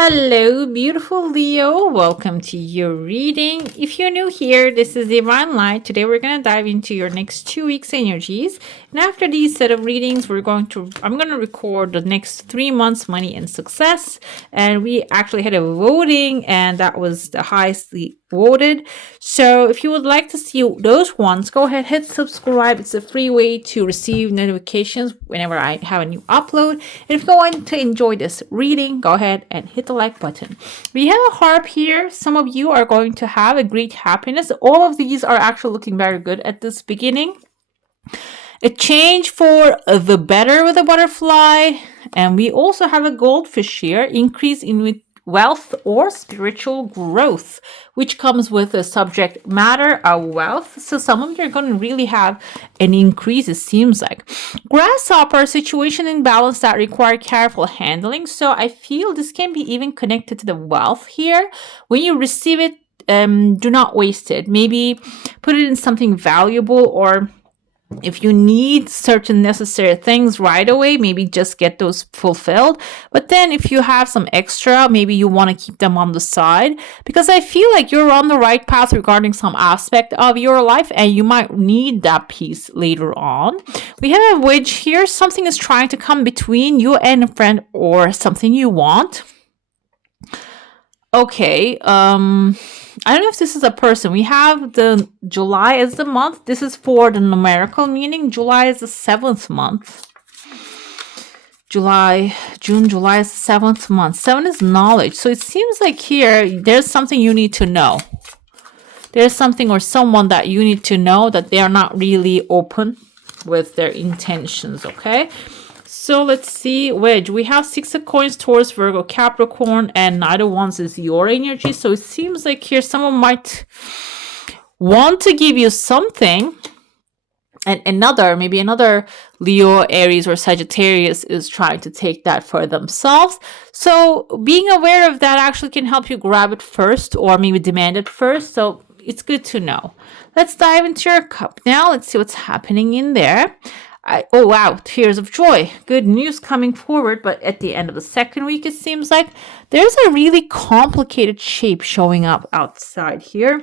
Hello, beautiful Leo. Welcome to your reading. If you're new here, this is Divine Light. Today we're going to dive into your next 2 weeks energies. And after these set of readings, I'm going to record the next 3 months money and success. And we actually had a voting and that was the highest voted. So if you would like to see those ones, go ahead, hit subscribe. It's a free way to receive notifications whenever I have a new upload. And if you want to enjoy this reading, go ahead and hit the like button. We have a harp here. Some of you are going to have a great happiness. All of these are actually looking very good at this beginning. A change for the better with a butterfly. And we also have a goldfish here. Increase in wealth or spiritual growth, which comes with a subject matter of wealth. So some of you are going to really have an increase, it seems like. Grasshopper, situation in balance that require careful handling. So I feel this can be even connected to the wealth here. When you receive it, do not waste it. Maybe put it in something valuable, or if you need certain necessary things right away, maybe just get those fulfilled. But then if you have some extra, maybe you want to keep them on the side, because I feel like you're on the right path regarding some aspect of your life and you might need that piece later on. We have a wedge here. Something is trying to come between you and a friend or something you want. Okay, I don't know if this is a person. We have the July as the month. This is for the numerical meaning. July is the 7th month. June, July is the 7th month. 7 is knowledge. So it seems like here, there's something you need to know. There's something or someone that you need to know that they are not really open with their intentions, okay? So let's see, wedge. We have 6 of coins, Taurus, Virgo, Capricorn, and neither ones is your energy. So it seems like here someone might want to give you something. And maybe another Leo, Aries, or Sagittarius is trying to take that for themselves. So being aware of that actually can help you grab it first or maybe demand it first. So it's good to know. Let's dive into your cup now. Let's see what's happening in there. Oh wow, tears of joy. Good news coming forward, but at the end of the second week, it seems like there's a really complicated shape showing up outside here.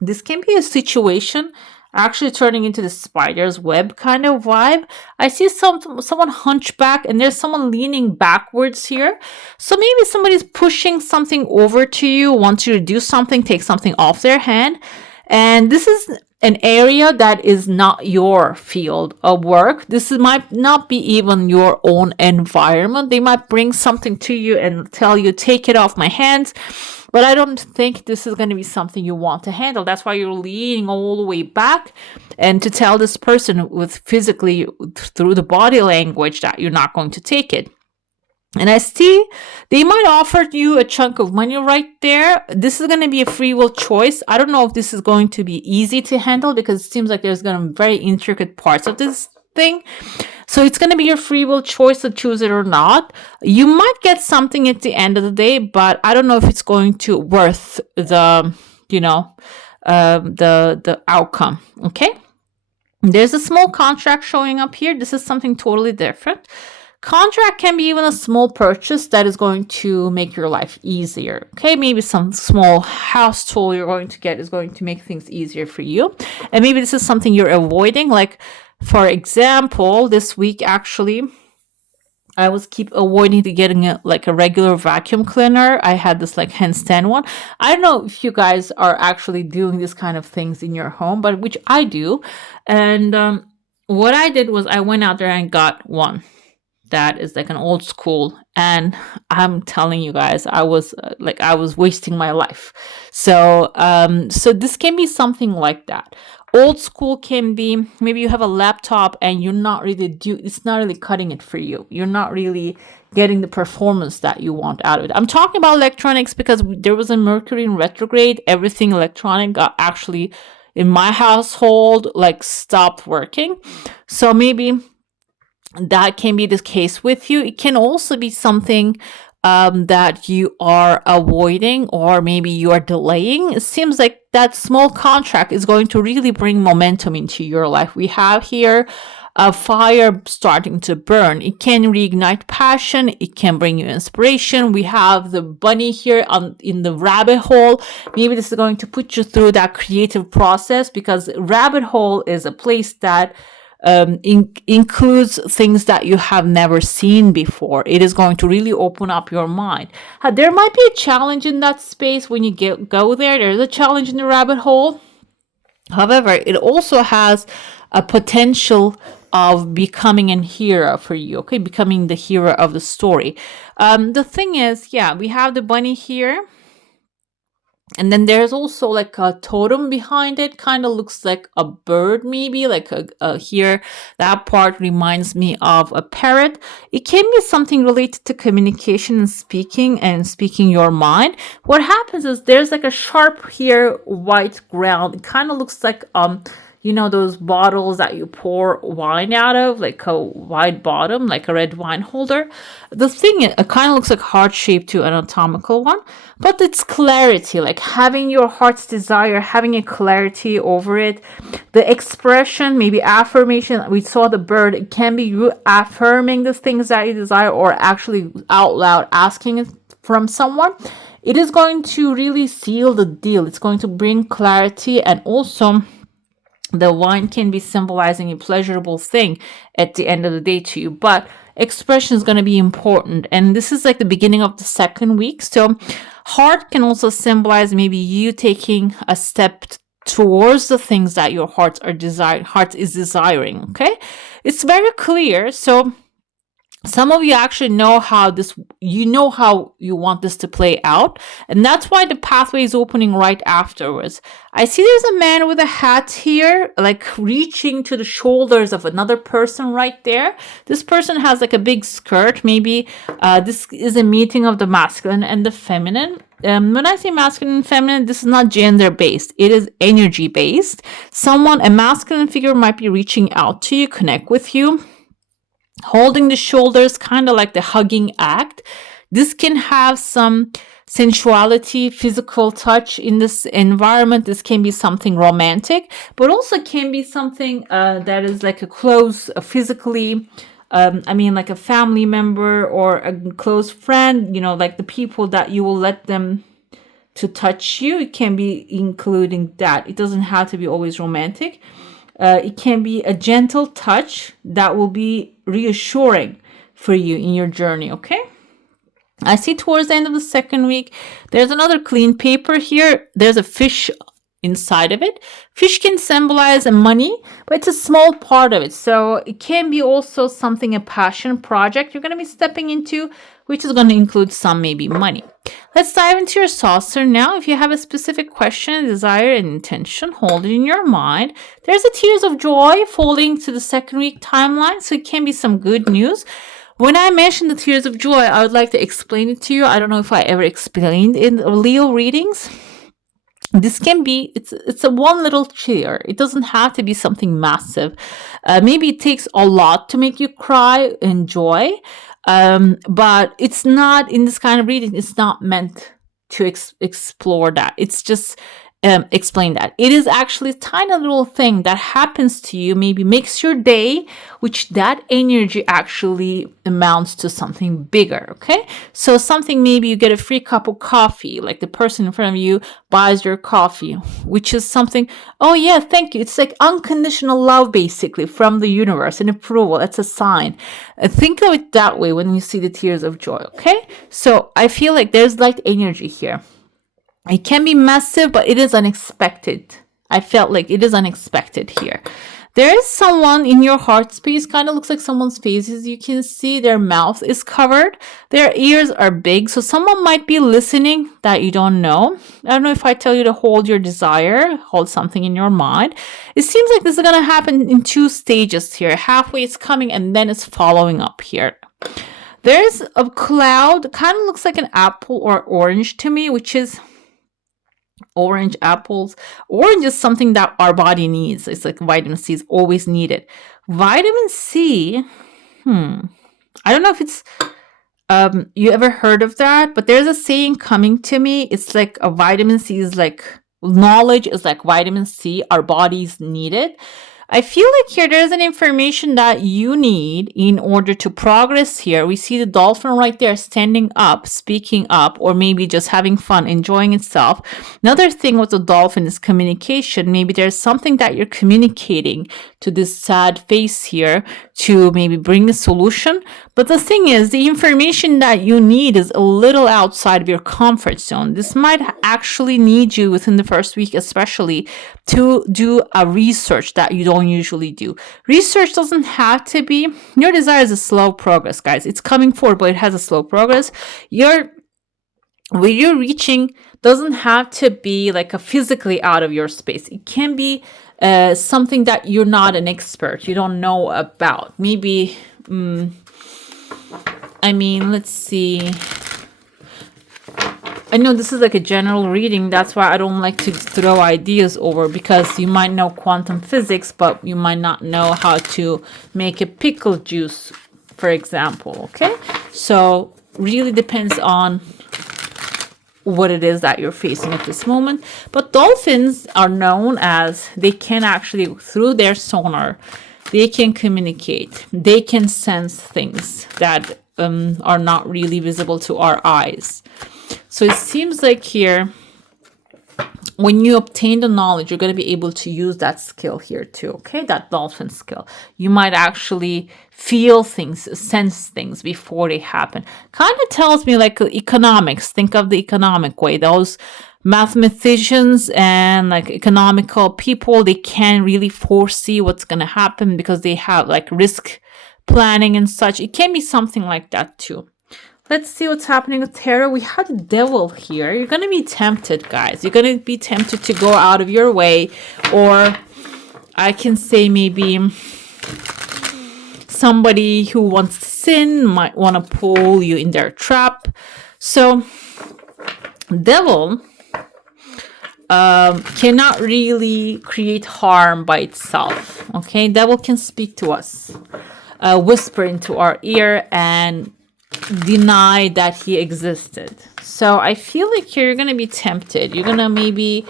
This can be a situation actually turning into the spider's web kind of vibe. I see someone hunchback and there's someone leaning backwards here. So maybe somebody's pushing something over to you, wants you to do something, take something off their hand. And this is an area that is not your field of work. Might not be even your own environment. They might bring something to you and tell you, take it off my hands. But I don't think this is going to be something you want to handle. That's why you're leaning all the way back and to tell this person with physically through the body language that you're not going to take it. And I see they might offer you a chunk of money right there. This is going to be a free will choice. I don't know if this is going to be easy to handle because it seems like there's going to be very intricate parts of this thing. So it's going to be your free will choice to choose it or not. You might get something at the end of the day, but I don't know if it's going to worth the, the outcome. Okay. There's a small contract showing up here. This is something totally different. Contract can be even a small purchase that is going to make your life easier. Okay, maybe some small house tool you're going to get is going to make things easier for you. And maybe this is something you're avoiding. Like, for example, this week actually, I was keep avoiding getting a regular vacuum cleaner. I had this handstand one. I don't know if you guys are actually doing this kind of things in your home, but which I do. And what I did was I went out there and got one that is like an old school, and I'm telling you guys, I was wasting my life. So this can be something like that. Old school can be maybe you have a laptop and you're not really it's not really cutting it for you. You're not really getting the performance that you want out of it. I'm talking about electronics because there was a Mercury in retrograde. Everything electronic got actually in my household stopped working. So maybe that can be the case with you. It can also be something that you are avoiding or maybe you are delaying. It seems like that small contract is going to really bring momentum into your life. We have here a fire starting to burn. It can reignite passion. It can bring you inspiration. We have the bunny here in the rabbit hole. Maybe this is going to put you through that creative process, because rabbit hole is a place that includes things that you have never seen before. It is going to really open up your mind. There might be a challenge in that space when you go there. There's a challenge in the rabbit hole. However, it also has a potential of becoming a hero for you, okay? Becoming the hero of the story. The thing is, yeah, we have the bunny here. And then there's also like a totem behind it. Kind of looks like a bird, maybe like here. That part reminds me of a parrot. It can be something related to communication and speaking your mind. What happens is there's like a sharp here white ground. It kind of looks like those bottles that you pour wine out of, like a wide bottom, like a red wine holder. The thing, it kind of looks like heart shaped to an anatomical one, but it's clarity, like having your heart's desire, having a clarity over it. The expression, maybe affirmation. We saw the bird. It can be you affirming the things that you desire, or actually out loud asking it from someone. It is going to really seal the deal. It's going to bring clarity, and also the wine can be symbolizing a pleasurable thing at the end of the day to you, but expression is going to be important. And this is like the beginning of the second week. So heart can also symbolize maybe you taking a step towards the things that your heart is desiring. Okay. It's very clear. So some of you actually know how you want this to play out. And that's why the pathway is opening right afterwards. I see there's a man with a hat here, like reaching to the shoulders of another person right there. This person has like a big skirt. Maybe this is a meeting of the masculine and the feminine. When I say masculine and feminine, this is not gender based. It is energy based. A masculine figure might be reaching out to you, connect with you, holding the shoulders, kind of like the hugging act. This can have some sensuality, physical touch in this environment. This can be something romantic, but also can be something that is like a close, physically, like a family member or a close friend, like the people that you will let them to touch you. It can be including that. It doesn't have to be always romantic. It can be a gentle touch that will be reassuring for you in your journey, okay? I see towards the end of the second week, there's another clean paper here. There's a fish inside of it. Fish can symbolize money, but it's a small part of it. So it can be also a passion project you're going to be stepping into, which is going to include some maybe money. Let's dive into your saucer now. If you have a specific question, desire, and intention, hold it in your mind. There's a tears of joy falling to the second week timeline, so it can be some good news. When I mentioned the tears of joy, I would like to explain it to you. I don't know if I ever explained in Leo readings. This can be, it's a one little tear. It doesn't have to be something massive. Maybe it takes a lot to make you cry in joy. But it's not, in this kind of reading, it's not meant to explore that. It's just explain that. It is actually a tiny little thing that happens to you, maybe makes your day, which that energy actually amounts to something bigger, okay? So something, maybe you get a free cup of coffee, like the person in front of you buys your coffee, which is something, oh yeah, thank you. It's like unconditional love, basically, from the universe and approval. That's a sign. Think of it that way when you see the tears of joy, okay? So I feel like there's light energy here. It can be massive, but it is unexpected. I felt like it is unexpected here. There is someone in your heart space, kind of looks like someone's face. As you can see, their mouth is covered. Their ears are big. So someone might be listening that you don't know. I don't know if I tell you to hold your desire, hold something in your mind. It seems like this is going to happen in two stages here. Halfway it's coming and then it's following up here. There's a cloud, kind of looks like an apple or orange to me, which is orange apples. Orange is something that our body needs. It's like vitamin C is always needed. Vitamin C, I don't know if it's you ever heard of that, but there's a saying coming to me. It's like a vitamin C is like knowledge is like vitamin C. Our bodies need it. I feel like here there's an information that you need in order to progress here. We see the dolphin right there standing up, speaking up, or maybe just having fun, enjoying itself. Another thing with the dolphin is communication. Maybe there's something that you're communicating to this sad face here to maybe bring a solution. But the thing is, the information that you need is a little outside of your comfort zone. This might actually need you within the first week, especially to do a research that you don't usually do. Research doesn't have to be, your desire is a slow progress, guys. It's coming forward, but it has a slow progress. Where you're reaching doesn't have to be like a physically out of your space. It can be something that you're not an expert, you don't know about. Maybe, let's see. I know this is like a general reading. That's why I don't like to throw ideas over, because you might know quantum physics, but you might not know how to make a pickle juice, for example. Okay, so really depends on what it is that you're facing at this moment. But dolphins are known as, they can actually, through their sonar, they can communicate. They can sense things that are not really visible to our eyes. So it seems like here, when you obtain the knowledge, you're going to be able to use that skill here too, okay? That dolphin skill. You might actually feel things, sense things before they happen. Kind of tells me like economics. Think of the economic way. Those mathematicians and like economical people, they can't really foresee what's going to happen because they have like risk planning and such. It can be something like that too. Let's see what's happening with tarot. We had the devil here. You're going to be tempted, guys. You're going to be tempted to go out of your way. Or I can say maybe somebody who wants to sin might want to pull you in their trap. So devil cannot really create harm by itself. Okay, devil can speak to us, whisper into our ear, and deny that he existed. So I feel like you're going to be tempted. You're going to maybe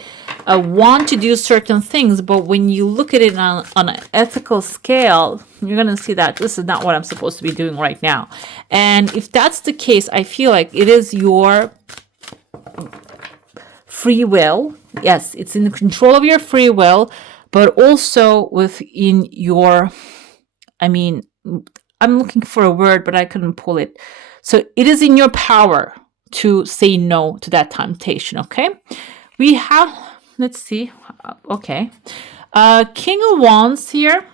want to do certain things, but when you look at it on an ethical scale, you're going to see that this is not what I'm supposed to be doing right now. And if that's the case, I feel like it is your free will. Yes, it's in the control of your free will, but also within your, I'm looking for a word, but I couldn't pull it. So it is in your power to say no to that temptation, okay? We have, let's see, okay. King of Wands here.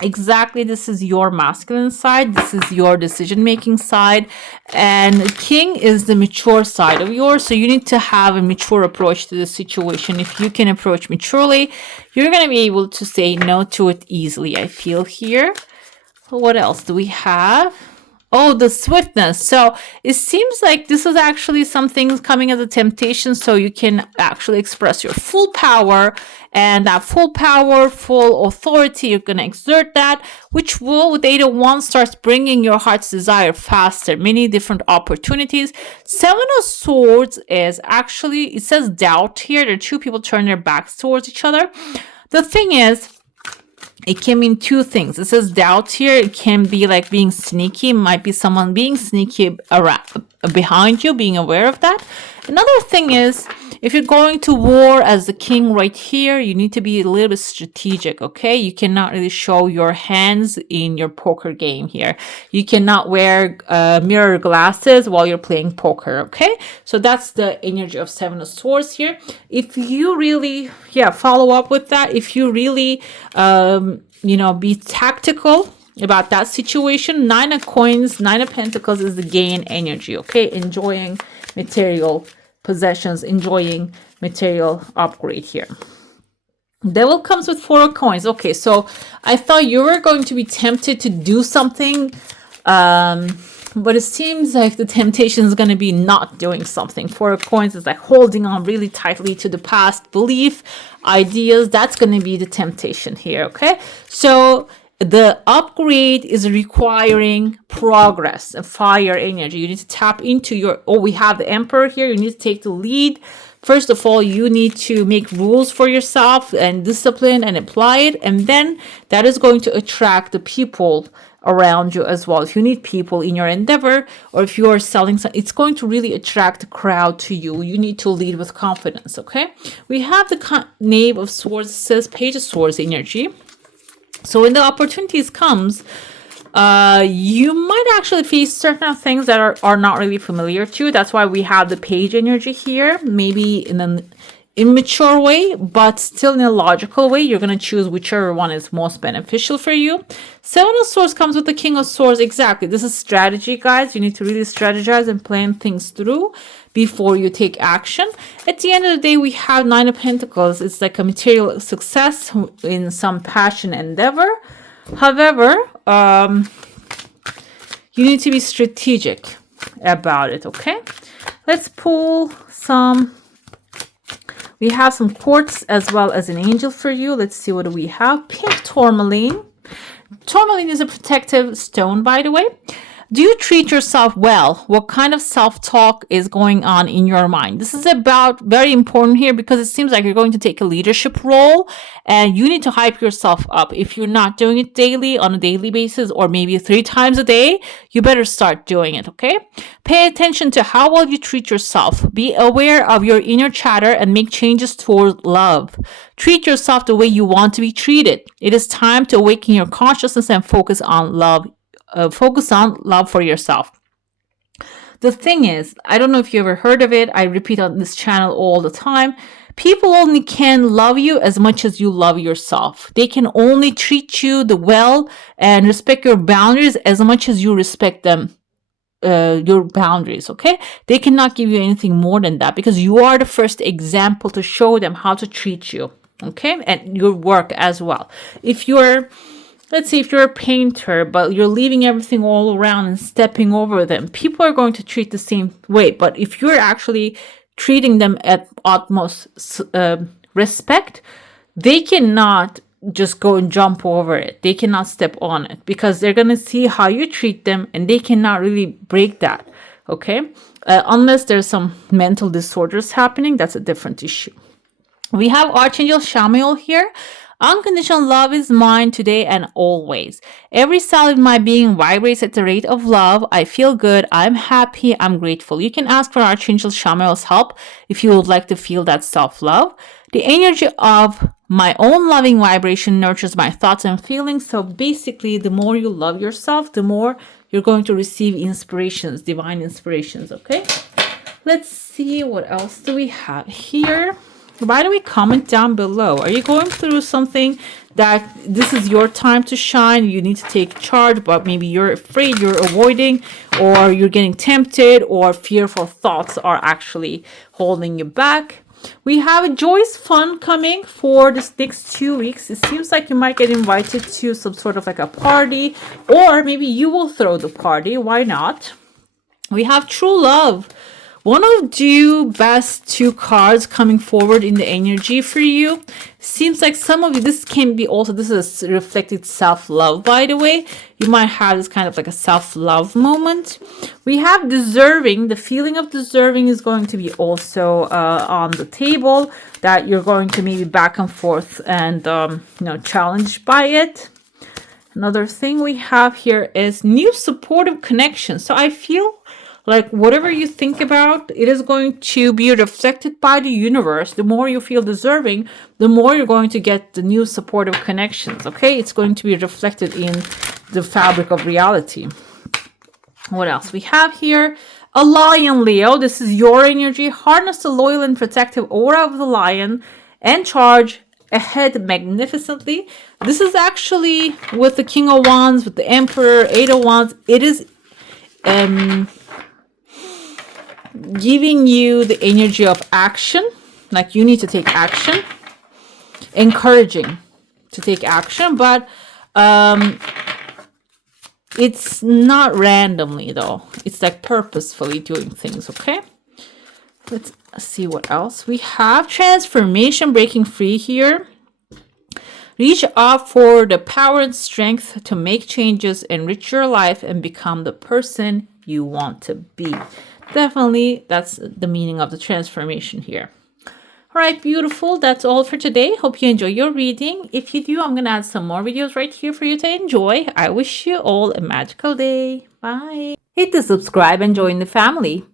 Exactly, this is your masculine side. This is your decision-making side. And King is the mature side of yours. So you need to have a mature approach to the situation. If you can approach maturely, you're going to be able to say no to it easily, I feel here. What else do we have? Oh, the swiftness. So it seems like this is actually something coming as a temptation, so you can actually express your full power, and that full power, full authority, you're going to exert that, which will, with 8 of Wands, starts bringing your heart's desire faster, many different opportunities. 7 of Swords is actually, it says doubt here. There are two people turning their backs towards each other. The thing is, it can mean two things. It says doubt here. It can be like being sneaky. It might be someone being sneaky around, behind you, being aware of that. Another thing is, if you're going to war as the king right here, you need to be a little bit strategic, okay? You cannot really show your hands in your poker game here. You cannot wear mirror glasses while you're playing poker, okay? So that's the energy of 7 of Swords here. If you really, follow up with that. If you really, be tactical about that situation. 9 of Coins, 9 of Pentacles is the gain energy, okay? Enjoying material possessions, enjoying material upgrade here. Devil comes with 4 of Coins. Okay, so I thought you were going to be tempted to do something, but it seems like the temptation is going to be not doing something. 4 of Coins is like holding on really tightly to the past belief, ideas. That's going to be the temptation here, okay? So the upgrade is requiring progress and fire energy. You need to tap into your, we have the Emperor here. You need to take the lead. First of all, you need to make rules for yourself and discipline and apply it. And then that is going to attract the people around you as well. If you need people in your endeavor, or if you are selling something, it's going to really attract the crowd to you. You need to lead with confidence, okay? We have the Knave of Swords, says Page of Swords energy. So when the opportunities comes, you might actually face certain things that are not really familiar to you. That's why we have the Page energy here. Maybe in an immature way, but still in a logical way. You're going to choose whichever one is most beneficial for you. Seven of Swords comes with the King of Swords. Exactly. This is strategy, guys. You need to really strategize and plan things through before you take action. At the end of the day, we have Nine of Pentacles. It's like a material success in some passion endeavor. However, you need to be strategic about it, okay? Let's pull some. We have some quartz as well as an angel for you. Let's see what do we have. Pink tourmaline. Tourmaline is a protective stone, by the way. Do you treat yourself well? What kind of self-talk is going on in your mind? This is about very important here because it seems like you're going to take a leadership role and you need to hype yourself up. If you're not doing it daily, on a daily basis, or maybe 3 times a day, you better start doing it, okay? Pay attention to how well you treat yourself. Be aware of your inner chatter and make changes toward love. Treat yourself the way you want to be treated. It is time to awaken your consciousness and focus on love. Focus on love for yourself. The thing is, I don't know if you ever heard of it. I repeat on this channel all the time. People only can love you as much as you love yourself. They can only treat you well and respect your boundaries as much as you respect them. Your boundaries, okay? They cannot give you anything more than that because you are the first example to show them how to treat you, okay? And your work as well. Let's say if you're a painter, but you're leaving everything all around and stepping over them, people are going to treat the same way. But if you're actually treating them at utmost respect, they cannot just go and jump over it. They cannot step on it because they're going to see how you treat them and they cannot really break that, okay? Unless there's some mental disorders happening, that's a different issue. We have Archangel Shamiel here. Unconditional love is mine today and always. Every cell in my being vibrates at the rate of love. I feel good. I'm happy. I'm grateful. You can ask for Archangel Shamiel's help if you would like to feel that self-love. The energy of my own loving vibration nurtures my thoughts and feelings. So basically, the more you love yourself, the more you're going to receive inspirations, divine inspirations, okay? Let's see, what else do we have here? By the way, comment down below. Are you going through something that this is your time to shine? You need to take charge, but maybe you're afraid, you're avoiding, or you're getting tempted, or fearful thoughts are actually holding you back. We have a joyous fun coming for this next 2 weeks. It seems like you might get invited to some sort of like a party, or maybe you will throw the party. Why not? We have true love. One of the best 2 cards coming forward in the energy for you. Seems like some of you, this can be also, this is reflected self-love, by the way. You might have this kind of like a self-love moment. We have deserving. The feeling of deserving is going to be also on the table, that you're going to maybe back and forth and, challenged by it. Another thing we have here is new supportive connections. So I feel like whatever you think about, it is going to be reflected by the universe. The more you feel deserving, the more you're going to get the new supportive connections, okay? It's going to be reflected in the fabric of reality. What else we have here? A lion, Leo. This is your energy. Harness the loyal and protective aura of the lion and charge ahead magnificently. This is actually with the King of Wands, with the Emperor, 8 of Wands. It is giving you the energy of action, like you need to take action, encouraging to take action, but it's not randomly though. It's like purposefully doing things, okay? Let's see what else we have. Transformation, breaking free here. Reach out for the power and strength to make changes, enrich your life, and become the person you want to be. Definitely, that's the meaning of the transformation here. All right, beautiful. That's all for today. Hope you enjoy your reading. If you do, I'm going to add some more videos right here for you to enjoy. I wish you all a magical day. Bye. Hit the subscribe and join the family.